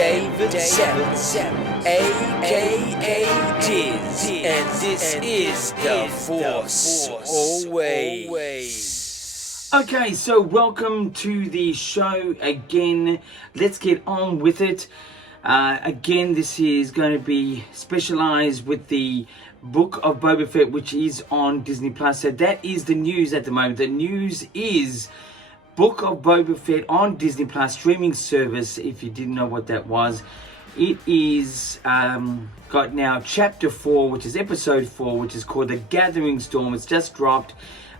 David Seven, aka Diz, and this is The Force Always. Okay, so welcome to the show again. Let's get on with it. Again, this is going to be specialized with the Book of Boba Fett, which is on Disney Plus. So that is the news at the moment. The news is Book of Boba Fett on Disney Plus streaming service. If you didn't know what that was, it is got now chapter 4, which is episode 4, which is called The Gathering Storm. It's just dropped,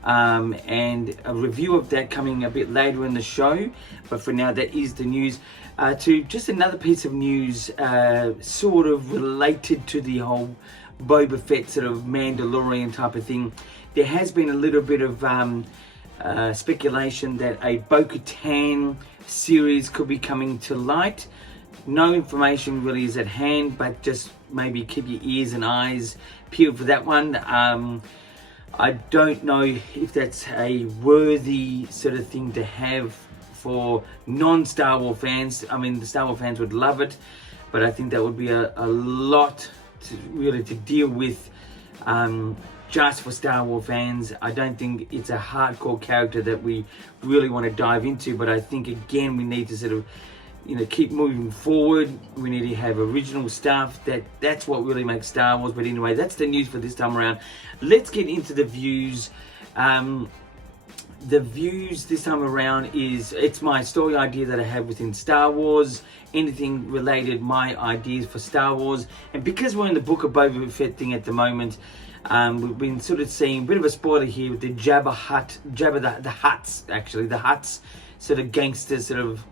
and a review of that coming a bit later in the show. But for now, that is the news. To just another piece of news, sort of related to the whole Boba Fett sort of Mandalorian type of thing. There has been a little bit of speculation that a Bo-Katan series could be coming to light. No information really is at hand, but just maybe keep your ears and eyes peeled for that one. I don't know if that's a worthy sort of thing to have for non-Star Wars fans. I mean, the Star Wars fans would love it, but I think that would be a lot to deal with just for Star Wars fans. I don't think it's a hardcore character that we really want to dive into, but I think again we need to sort of keep moving forward. We need to have original stuff. That's what really makes Star Wars. But anyway, that's the news for this time around. Let's get into the views. The views this time around is, it's my story idea that I have within Star Wars, anything related, my ideas for Star Wars. And because we're in the Book of Boba Fett thing at the moment, we've been sort of seeing a bit of a spoiler here with the the Hutts, sort of gangsters, sort of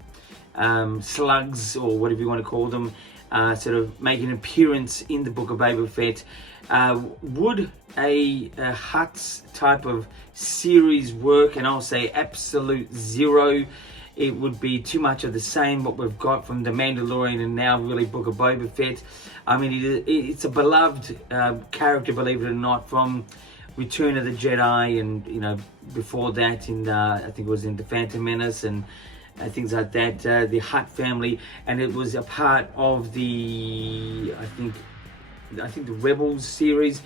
slugs, or whatever you want to call them, sort of make an appearance in the Book of Boba Fett. Would a Hutts type of series work? And I'll say absolute zero. It would be too much of the same what we've got from The Mandalorian and now really Book of Boba Fett. I mean, it's a beloved character, believe it or not, from Return of the Jedi, and before that in I think it was in The Phantom Menace and things like that. The Hutt family, and it was a part of the I think the Rebels series.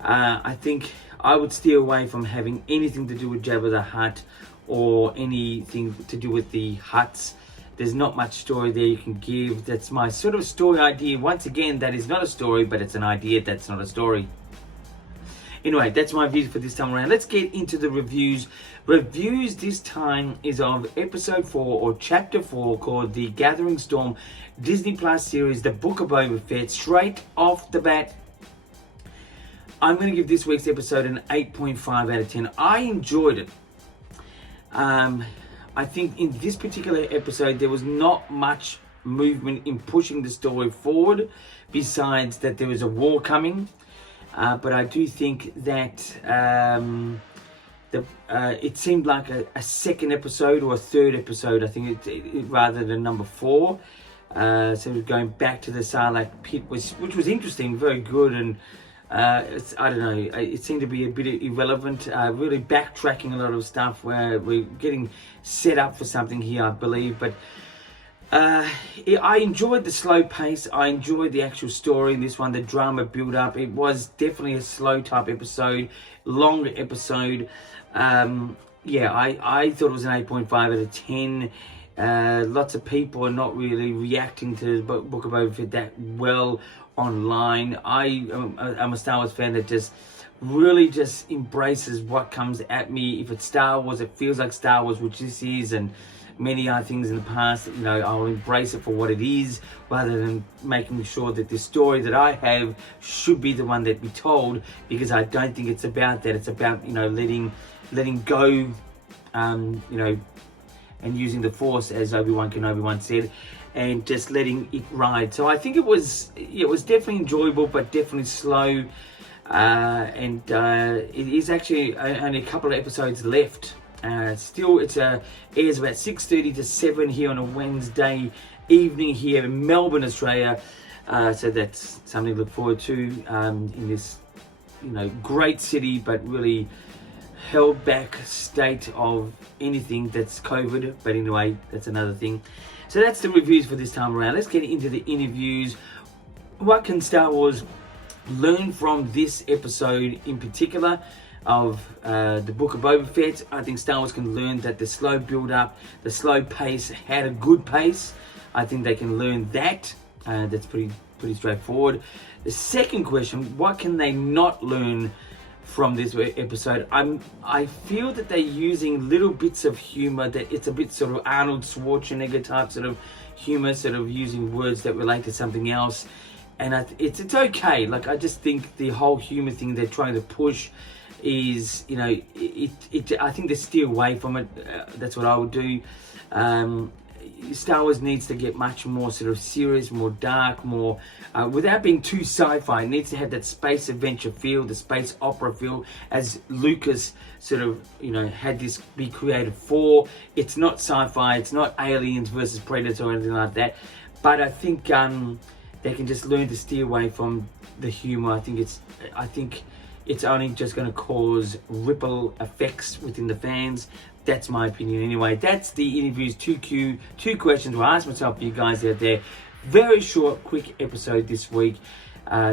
I think I would steer away from having anything to do with Jabba the Hutt or anything to do with the Hutts. There's not much story there you can give. That's my sort of story idea. Once again, that is not a story, but it's an idea that's not a story. Anyway, that's my views for this time around. Let's get into the reviews. Reviews this time is of episode 4 or chapter 4, called The Gathering Storm, Disney Plus series, The Book of Boba Fett. Straight off the bat, I'm going to give this week's episode an 8.5 out of 10. I enjoyed it. I think in this particular episode there was not much movement in pushing the story forward, besides that there was a war coming. But I do think that it seemed like a second episode or a third episode. I think it rather than number 4. So going back to the Sarlacc pit, which was interesting, very good, and I don't know, it seemed to be a bit irrelevant, really backtracking a lot of stuff where we're getting set up for something here, I believe. But I enjoyed the slow pace. I enjoyed the actual story in this one, the drama build up. It was definitely a slow type episode, longer episode. I thought it was an 8.5 out of 10. Lots of people are not really reacting to the Book of Boba Fett that well online. I'm a Star Wars fan that just really just embraces what comes at me. If it's Star Wars, it feels like Star Wars, which this is, and many other things in the past. I'll embrace it for what it is, rather than making sure that the story that I have should be the one that be told, because I don't think it's about that. It's about letting go, and using the Force, as Obi-Wan Kenobi once said, and just letting it ride. So I think it was definitely enjoyable, but definitely slow. And it is actually only a couple of episodes left. Still, it airs about 6:30 to 7 here on a Wednesday evening here in Melbourne, Australia. So that's something to look forward to in this, great city, but really held back state of anything that's COVID. But anyway, that's another thing. So that's the reviews for this time around. Let's get into the interviews. What can Star Wars learn from this episode in particular of the Book of Boba Fett? I think Star Wars can learn that the slow build up, the slow pace had a good pace. I think they can learn that. That's pretty straightforward. The second question, what can they not learn from this episode? I feel that they're using little bits of humor, that it's a bit sort of Arnold Schwarzenegger type sort of humor, sort of using words that relate to something else. And it's okay. Like, I just think the whole humor thing they're trying to push is, you know, I think they steer away from it. That's what I would do. Star Wars needs to get much more sort of serious, more dark, more without being too sci-fi. It needs to have that space adventure feel, the space opera feel, as Lucas sort of, you know, had this be created for. It's not sci-fi. It's not aliens versus predators or anything like that. But I think they can just learn to steer away from the humor. I think it's only just going to cause ripple effects within the fans. That's my opinion anyway. That's the interviews. Two questions I asked myself for you guys out there. Very short, quick episode this week.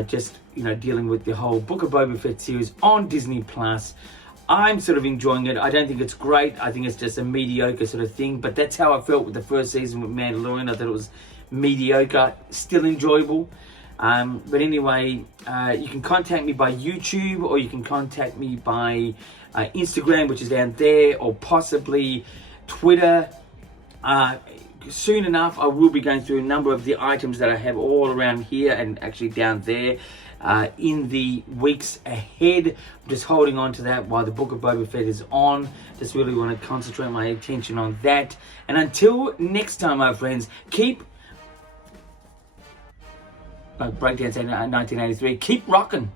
Just, you know, dealing with the whole Book of Boba Fett series on Disney Plus. I'm sort of enjoying it. I don't think it's great. I think it's just a mediocre sort of thing. But that's how I felt with the first season with Mandalorian. I thought it was mediocre, still enjoyable. But anyway, you can contact me by YouTube, or you can contact me by Instagram, which is down there, or possibly Twitter. Soon enough, I will be going through a number of the items that I have all around here and actually down there in the weeks ahead. I'm just holding on to that while the Book of Boba Fett is on. Just really want to concentrate my attention on that. And until next time, my friends, keep... Breakdance 1983. Keep rocking.